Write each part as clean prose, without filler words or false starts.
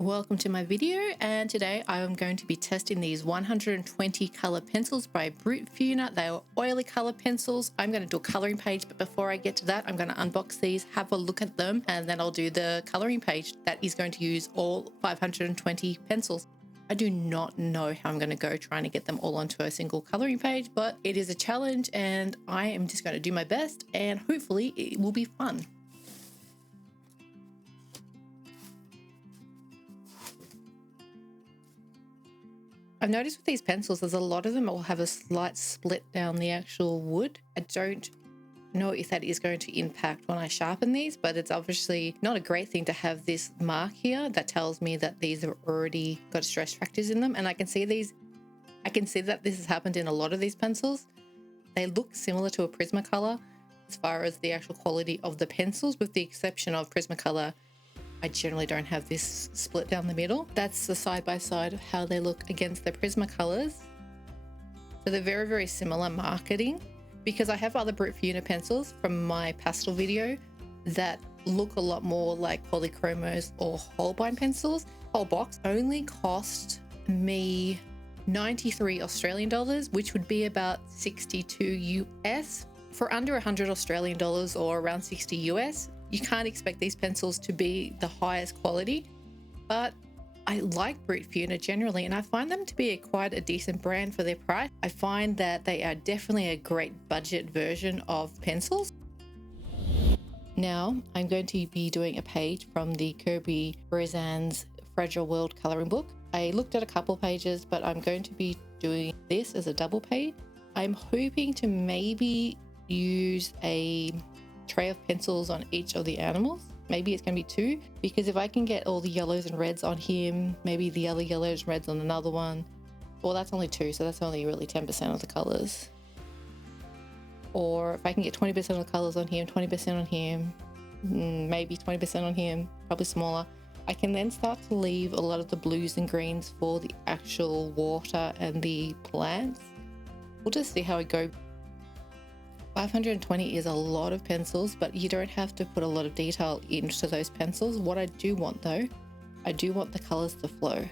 Welcome to my video, and today I am going to be testing these 120 color pencils by Brutfuner. They are oily color pencils. I'm going to do a coloring page, but before I get to that, I'm going to unbox these, have a look at them, and then I'll do the coloring page that is going to use all 520 pencils. I do not know how I'm going to go trying to get them all onto a single coloring page, but it is a challenge and I am just going to do my best and hopefully it will be fun. I've noticed with these pencils, there's a lot of them will have a slight split down the actual wood. I don't know if that is going to impact when I sharpen these, but it's obviously not a great thing to have this mark here that tells me that these have already got stress fractures in them. And I can see that this has happened in a lot of these pencils. They look similar to a Prismacolor as far as the actual quality of the pencils, with the exception of Prismacolor. I generally don't have this split down the middle. That's the side-by-side of how they look against the Prismacolors. So they're very, very similar marketing, because I have other Brutfuner pencils from my pastel video that look a lot more like polychromos or Holbein pencils. Whole box only cost me 93 Australian dollars, which would be about 62 US. For under 100 Australian dollars or around 60 US, you can't expect these pencils to be the highest quality, but I like Brutfuner generally, and I find them to be quite a decent brand for their price. I find that they are definitely a great budget version of pencils. Now, I'm going to be doing a page from the Kerby Rosanes Fragile World coloring book. I looked at a couple pages, but I'm going to be doing this as a double page. I'm hoping to maybe use a tray of pencils on each of the animals. Maybe it's going to be two, because if I can get all the yellows and reds on him, maybe the other yellows and reds on another one, well, that's only two, so that's only really 10% of the colors. Or if I can get 20% of the colors on him, 20% on him, maybe 20% on him, probably smaller, I can then start to leave a lot of the blues and greens for the actual water and the plants. We'll just see how it goes. 520 is a lot of pencils, but you don't have to put a lot of detail into those pencils. What I do want though, I do want the colors to flow.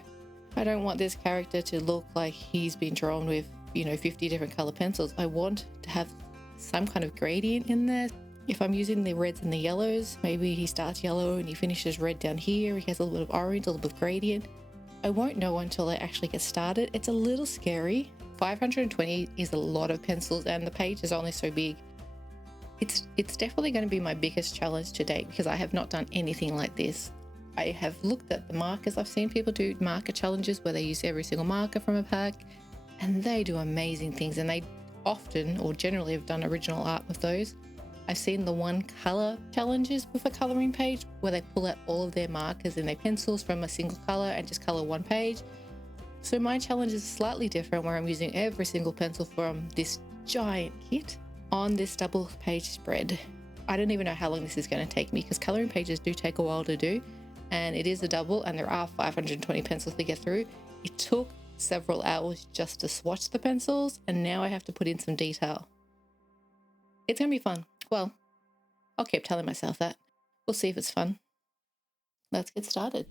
I don't want this character to look like he's been drawn with, 50 different color pencils. I want to have some kind of gradient in there. If I'm using the reds and the yellows, maybe he starts yellow and he finishes red down here. He has a little bit of orange, a little bit of gradient. I won't know until I actually get started. It's a little scary. 520 is a lot of pencils and the page is only so big. It's definitely going to be my biggest challenge to date, because I have not done anything like this. I have looked at the markers. I've seen people do marker challenges where they use every single marker from a pack, and they do amazing things, and they often or generally have done original art with those. I've seen the one color challenges with a coloring page where they pull out all of their markers and their pencils from a single color and just color one page. So my challenge is slightly different, where I'm using every single pencil from this giant kit on this double page spread. I don't even know how long this is going to take me, because coloring pages do take a while to do, and it is a double and there are 520 pencils to get through. It took several hours just to swatch the pencils, and now I have to put in some detail. It's going to be fun. Well, I'll keep telling myself that. We'll see if it's fun. Let's get started.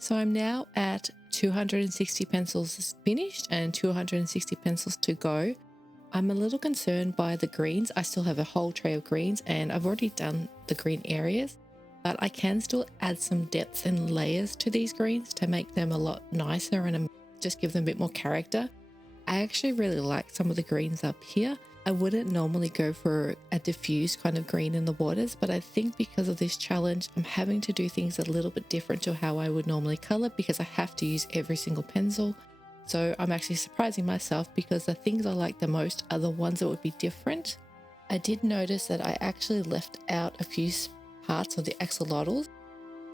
So I'm now at 260 pencils finished and 260 pencils to go. I'm a little concerned by the greens. I still have a whole tray of greens and I've already done the green areas, but I can still add some depths and layers to these greens to make them a lot nicer and just give them a bit more character. I actually really like some of the greens up here. I wouldn't normally go for a diffuse kind of green in the waters, but I think because of this challenge, I'm having to do things a little bit different to how I would normally color because I have to use every single pencil. So I'm actually surprising myself because the things I like the most are the ones that would be different. I did notice that I actually left out a few parts of the axolotls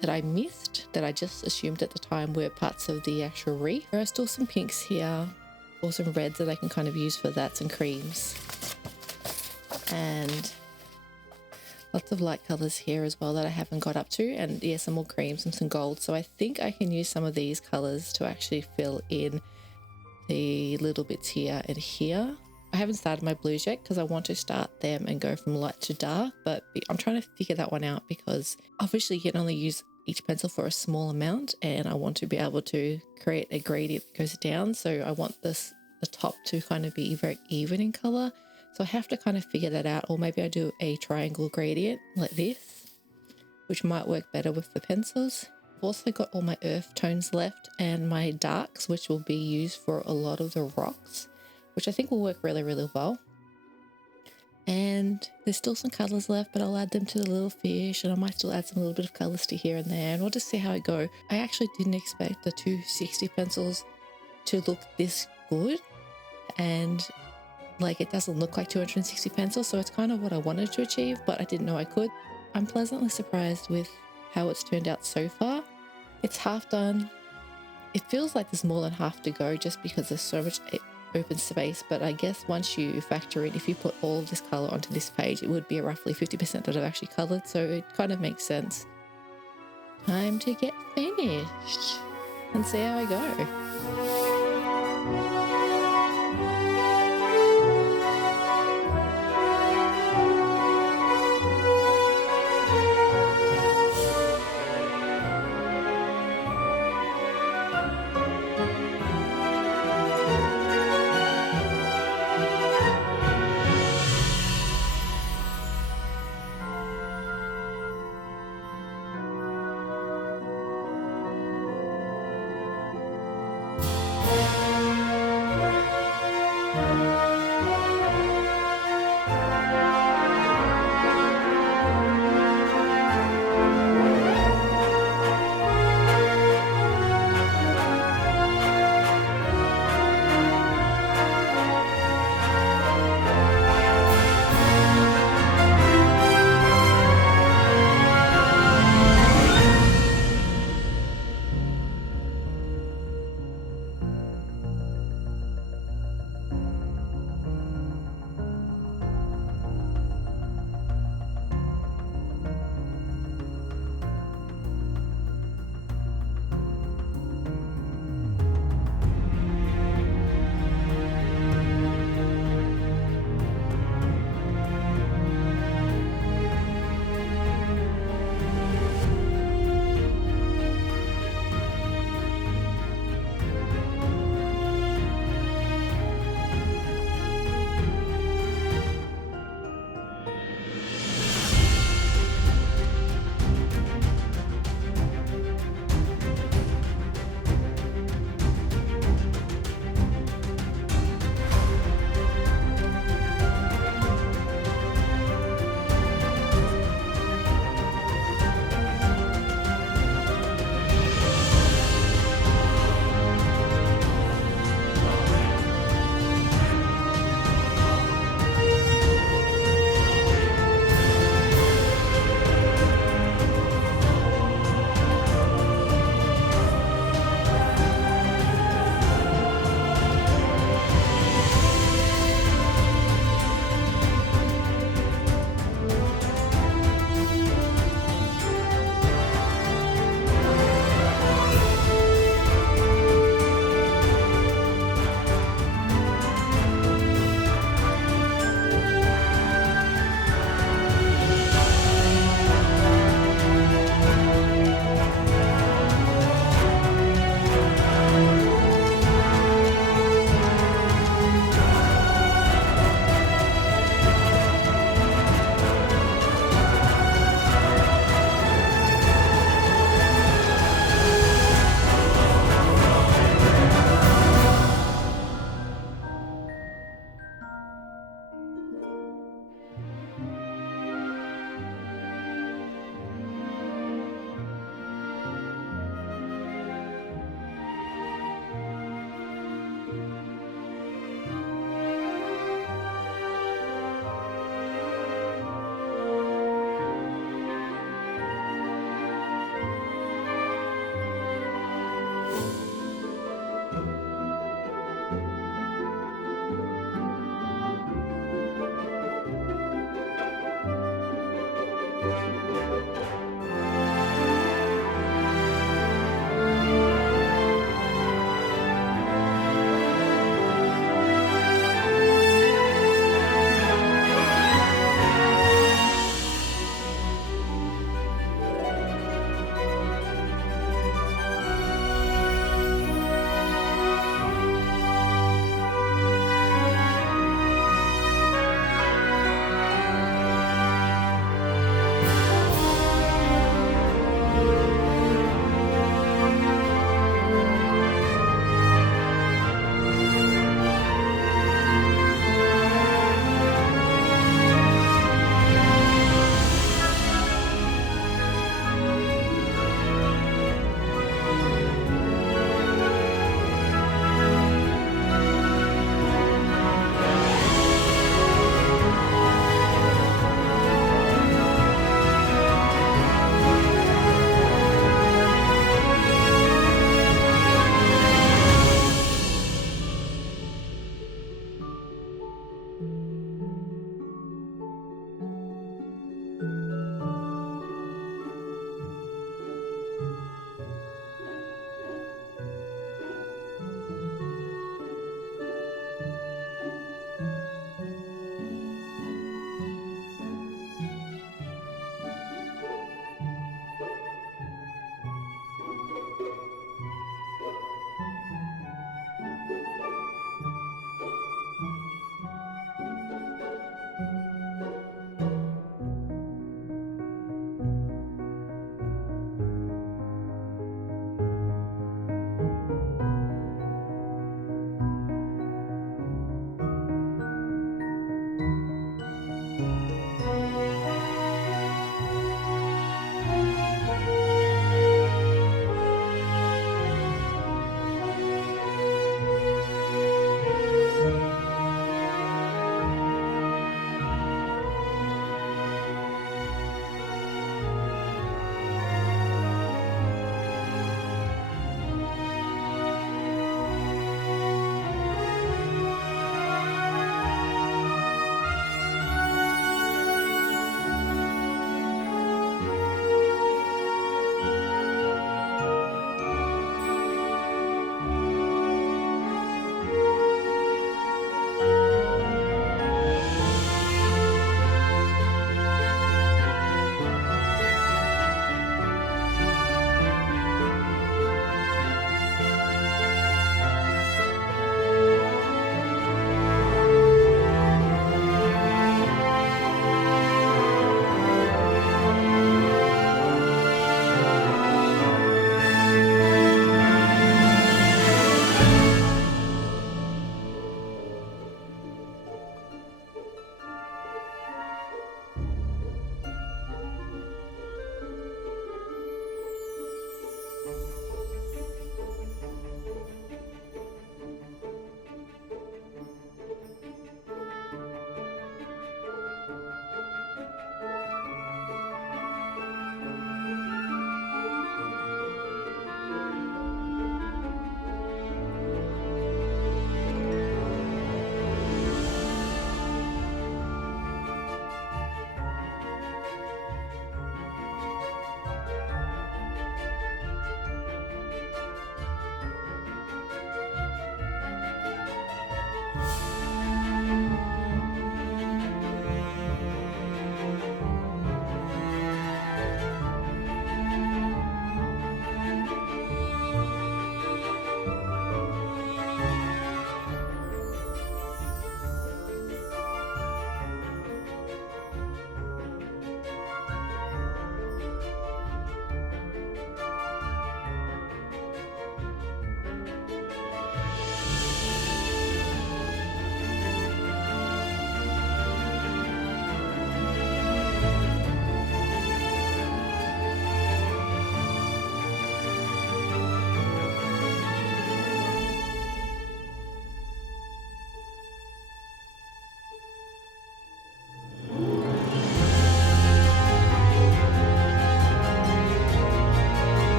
that I missed, that I just assumed at the time were parts of the actual reef. There are still some pinks here, or some reds that I can kind of use for that, and creams. And lots of light colors here as well that I haven't got up to, and yeah, some more creams and some gold. So I think I can use some of these colors to actually fill in the little bits here and here. I haven't started my blues yet because I want to start them and go from light to dark, but I'm trying to figure that one out because obviously you can only use each pencil for a small amount and I want to be able to create a gradient that goes down. So I want the top to kind of be very even in color. So I have to kind of figure that out, or maybe I do a triangle gradient like this, which might work better with the pencils. I've also got all my earth tones left and my darks, which will be used for a lot of the rocks, which I think will work really, really well. And there's still some colors left, but I'll add them to the little fish, and I might still add some little bit of colors to here and there, and we'll just see how it go. I actually didn't expect the 260 pencils to look this good, and like it doesn't look like 260 pencils, so it's kind of what I wanted to achieve, but I didn't know I could. I'm pleasantly surprised with how it's turned out so far. It's half done. It feels like there's more than half to go just because there's so much open space, but I guess once you factor in, if you put all of this color onto this page, it would be roughly 50% that I've actually colored, so it kind of makes sense. Time to get finished and see how I go.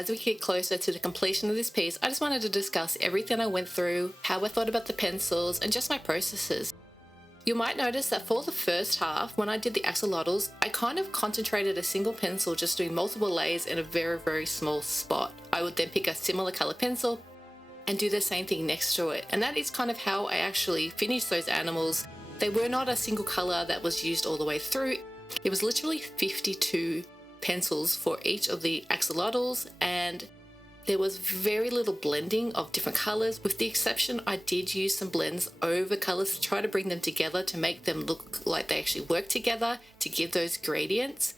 as we get closer to the completion of this piece, I just wanted to discuss everything I went through, how I thought about the pencils, and just my processes. You might notice that for the first half, when I did the axolotls, I kind of concentrated a single pencil, just doing multiple layers in a very, very small spot. I would then pick a similar color pencil and do the same thing next to it. And that is kind of how I actually finished those animals. They were not a single color that was used all the way through. It was literally 52 pencils for each of the axolotls, and there was very little blending of different colors. With the exception, I did use some blends over colors to try to bring them together to make them look like they actually work together, to give those gradients.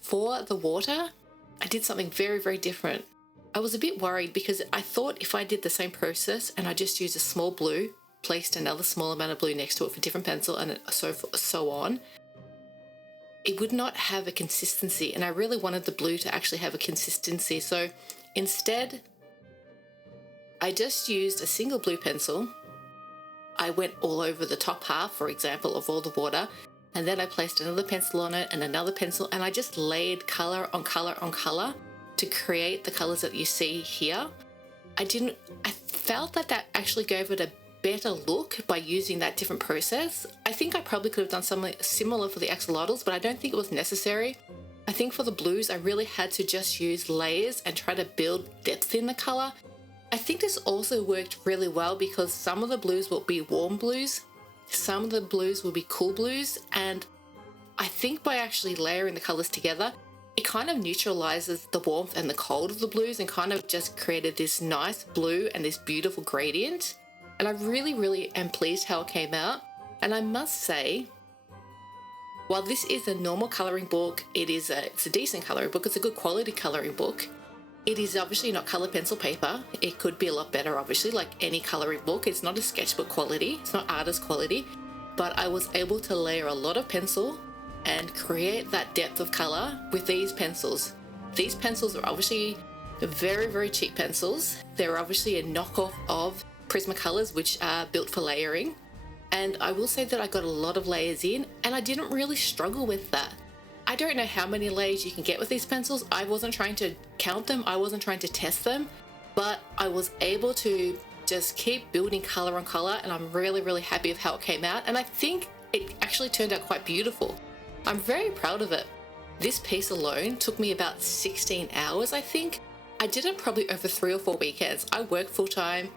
For the water, I did something very, very different. I was a bit worried because I thought if I did the same process and I just used a small blue, placed another small amount of blue next to it for different pencil, and so on, it would not have a consistency, and I really wanted the blue to actually have a consistency. So instead, I just used a single blue pencil. I went all over the top half, for example, of all the water, and then I placed another pencil on it and another pencil, and I just layered color on color on color to create the colors that you see here. I felt that actually gave it a better look by using that different process. I think I probably could have done something similar for the axolotls, but I don't think it was necessary. I think for the blues, I really had to just use layers and try to build depth in the color. I think this also worked really well because some of the blues will be warm blues, some of the blues will be cool blues, and I think by actually layering the colors together, it kind of neutralizes the warmth and the cold of the blues and kind of just created this nice blue and this beautiful gradient. And I really, really am pleased how it came out. And I must say, while this is a normal colouring book, it's a decent colouring book, it's a good quality colouring book. It is obviously not colour pencil paper. It could be a lot better, obviously, like any colouring book. It's not a sketchbook quality, it's not artist quality, but I was able to layer a lot of pencil and create that depth of colour with these pencils. These pencils are obviously very, very cheap pencils. They're obviously a knockoff of Prismacolors, which are built for layering. And I will say that I got a lot of layers in and I didn't really struggle with that. I don't know how many layers you can get with these pencils. I wasn't trying to count them. I wasn't trying to test them, but I was able to just keep building color on color, and I'm really, really happy with how it came out. And I think it actually turned out quite beautiful. I'm very proud of it. This piece alone took me about 16 hours, I think. I did it probably over 3 or 4 weekends. I work full time.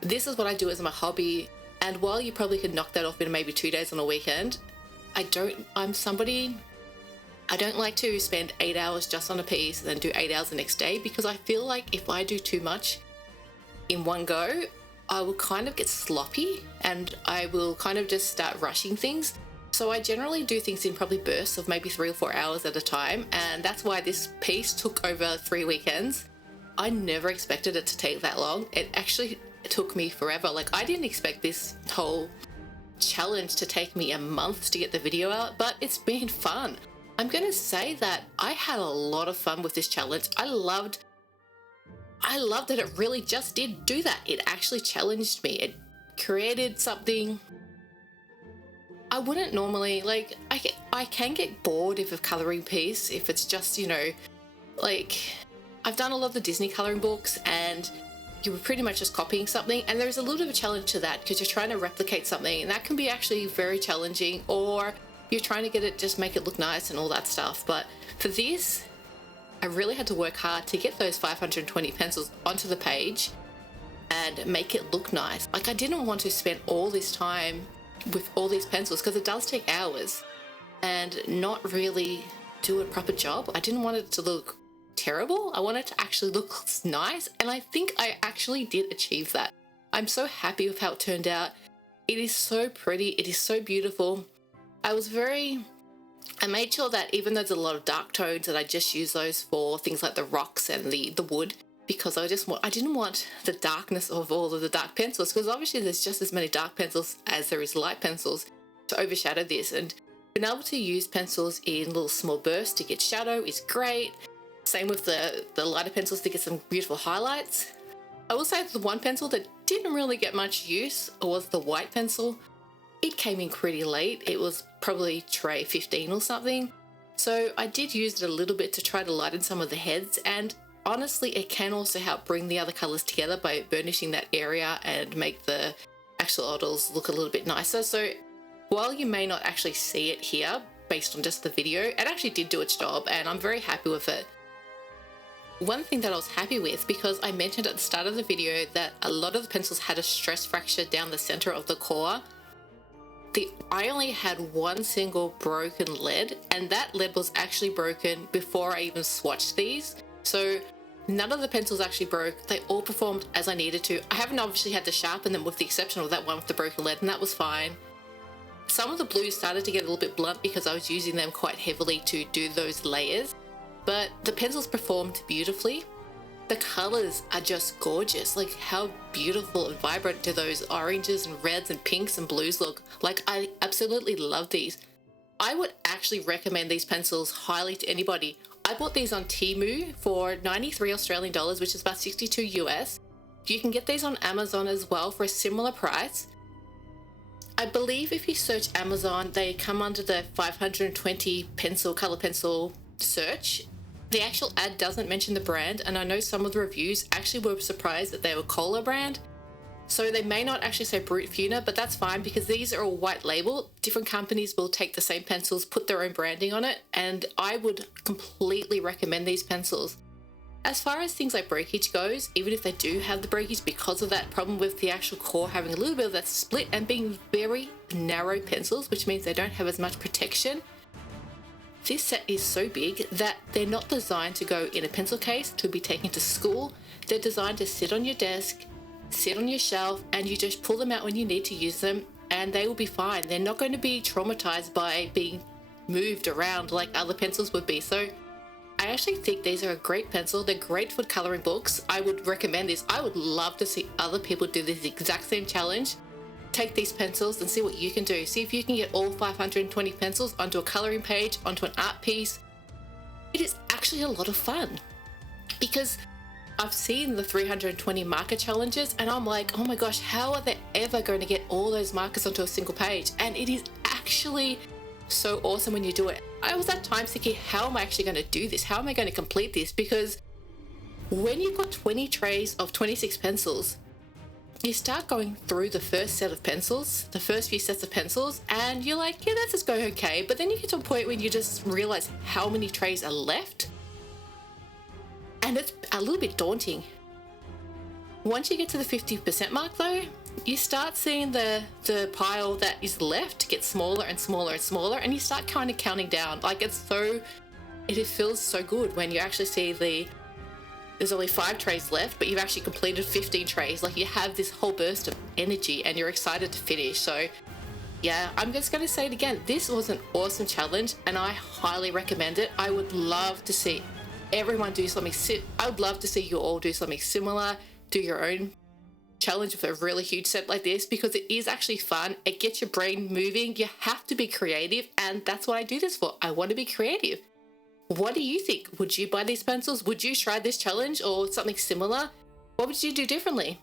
This is what I do as my hobby. And while you probably could knock that off in maybe 2 days on a weekend, I don't like to spend 8 hours just on a piece and then do 8 hours the next day, because I feel like if I do too much in one go, I will kind of get sloppy and I will kind of just start rushing things. So I generally do things in probably bursts of maybe 3 or 4 hours at a time, and that's why this piece took over 3 weekends. I never expected it to take that long. It actually took me forever. Like, I didn't expect this whole challenge to take me a month to get the video out, but it's been fun. I'm going to say that I had a lot of fun with this challenge. I loved that it really just did do that. It actually challenged me. It created something I wouldn't normally, like, I can get bored of a colouring piece if it's just, like, I've done a lot of the Disney colouring books and you were pretty much just copying something, and there's a little bit of a challenge to that because you're trying to replicate something, and that can be actually very challenging, or you're trying to get it, just make it look nice and all that stuff. But for this, I really had to work hard to get those 520 pencils onto the page and make it look nice. Like, I didn't want to spend all this time with all these pencils because it does take hours and not really do a proper job. I didn't want it to look terrible. I wanted to actually look nice, and I think I actually did achieve that. I'm so happy with how it turned out. It is so pretty. It is so beautiful. I made sure that even though there's a lot of dark tones, that I just use those for things like the rocks and the wood, because I didn't want the darkness of all of the dark pencils, because obviously there's just as many dark pencils as there is light pencils to overshadow this. And being able to use pencils in little small bursts to get shadow is great. Same with the lighter pencils to get some beautiful highlights. I will say the one pencil that didn't really get much use was the white pencil. It came in pretty late. It was probably tray 15 or something. So I did use it a little bit to try to lighten some of the heads, and honestly, it can also help bring the other colors together by burnishing that area and make the actual oils look a little bit nicer. So while you may not actually see it here based on just the video, it actually did do its job and I'm very happy with it. One thing that I was happy with, because I mentioned at the start of the video that a lot of the pencils had a stress fracture down the center of the core. I only had one single broken lead, and that lead was actually broken before I even swatched these. So none of the pencils actually broke. They all performed as I needed to. I haven't obviously had to sharpen them with the exception of that one with the broken lead, and that was fine. Some of the blues started to get a little bit blunt because I was using them quite heavily to do those layers. But the pencils performed beautifully. The colors are just gorgeous. Like, how beautiful and vibrant do those oranges and reds and pinks and blues look? Like, I absolutely love these. I would actually recommend these pencils highly to anybody. I bought these on Temu for 93 Australian dollars, which is about 62 US. You can get these on Amazon as well for a similar price. I believe if you search Amazon, they come under the 520 color pencil search. The actual ad doesn't mention the brand, and I know some of the reviews actually were surprised that they were Cola brand. So they may not actually say Brutfuner, but that's fine because these are all white label. Different companies will take the same pencils, put their own branding on it, and I would completely recommend these pencils. As far as things like breakage goes, even if they do have the breakage because of that problem with the actual core having a little bit of that split and being very narrow pencils, which means they don't have as much protection, this set is so big that they're not designed to go in a pencil case to be taken to school. They're designed to sit on your desk, sit on your shelf, and you just pull them out when you need to use them and they will be fine. They're not going to be traumatized by being moved around like other pencils would be. So I actually think these are a great pencil. They're great for coloring books. I would recommend this. I would love to see other people do this exact same challenge. Take these pencils and see what you can do. See if you can get all 520 pencils onto a coloring page, onto an art piece. It is actually a lot of fun because I've seen the 320 marker challenges and I'm like, oh my gosh, how are they ever going to get all those markers onto a single page? And it is actually so awesome when you do it. I was at times thinking, how am I actually going to do this? How am I going to complete this? Because when you've got 20 trays of 26 pencils, you start going through the first set of pencils, the first few sets of pencils, and you're like, yeah, that's just going okay. But then you get to a point when you just realize how many trays are left. And it's a little bit daunting. Once you get to the 50% mark though, you start seeing the pile that is left get smaller and smaller and smaller, and you start kind of counting down. Like, it feels so good when you actually see there's only 5 trays left, but you've actually completed 15 trays. Like, you have this whole burst of energy and you're excited to finish. So yeah, I'm just going to say it again. This was an awesome challenge and I highly recommend it. I would love to see everyone do something. I would love to see you all do something similar, do your own challenge with a really huge set like this, because it is actually fun. It gets your brain moving. You have to be creative, and that's what I do this for. I want to be creative. What do you think? Would you buy these pencils? Would you try this challenge or something similar? What would you do differently?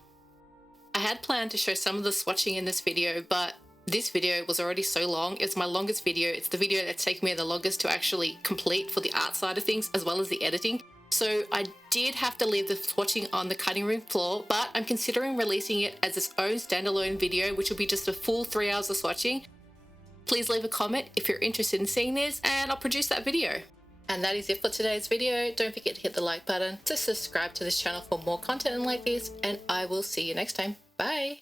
I had planned to show some of the swatching in this video, but this video was already so long. It's my longest video. It's the video that's taken me the longest to actually complete for the art side of things, as well as the editing. So I did have to leave the swatching on the cutting room floor, but I'm considering releasing it as its own standalone video, which will be just a full 3 hours of swatching. Please leave a comment if you're interested in seeing this, and I'll produce that video. And that is it for today's video. Don't forget to hit the like button to subscribe to this channel for more content like this, and I will see you next time. Bye.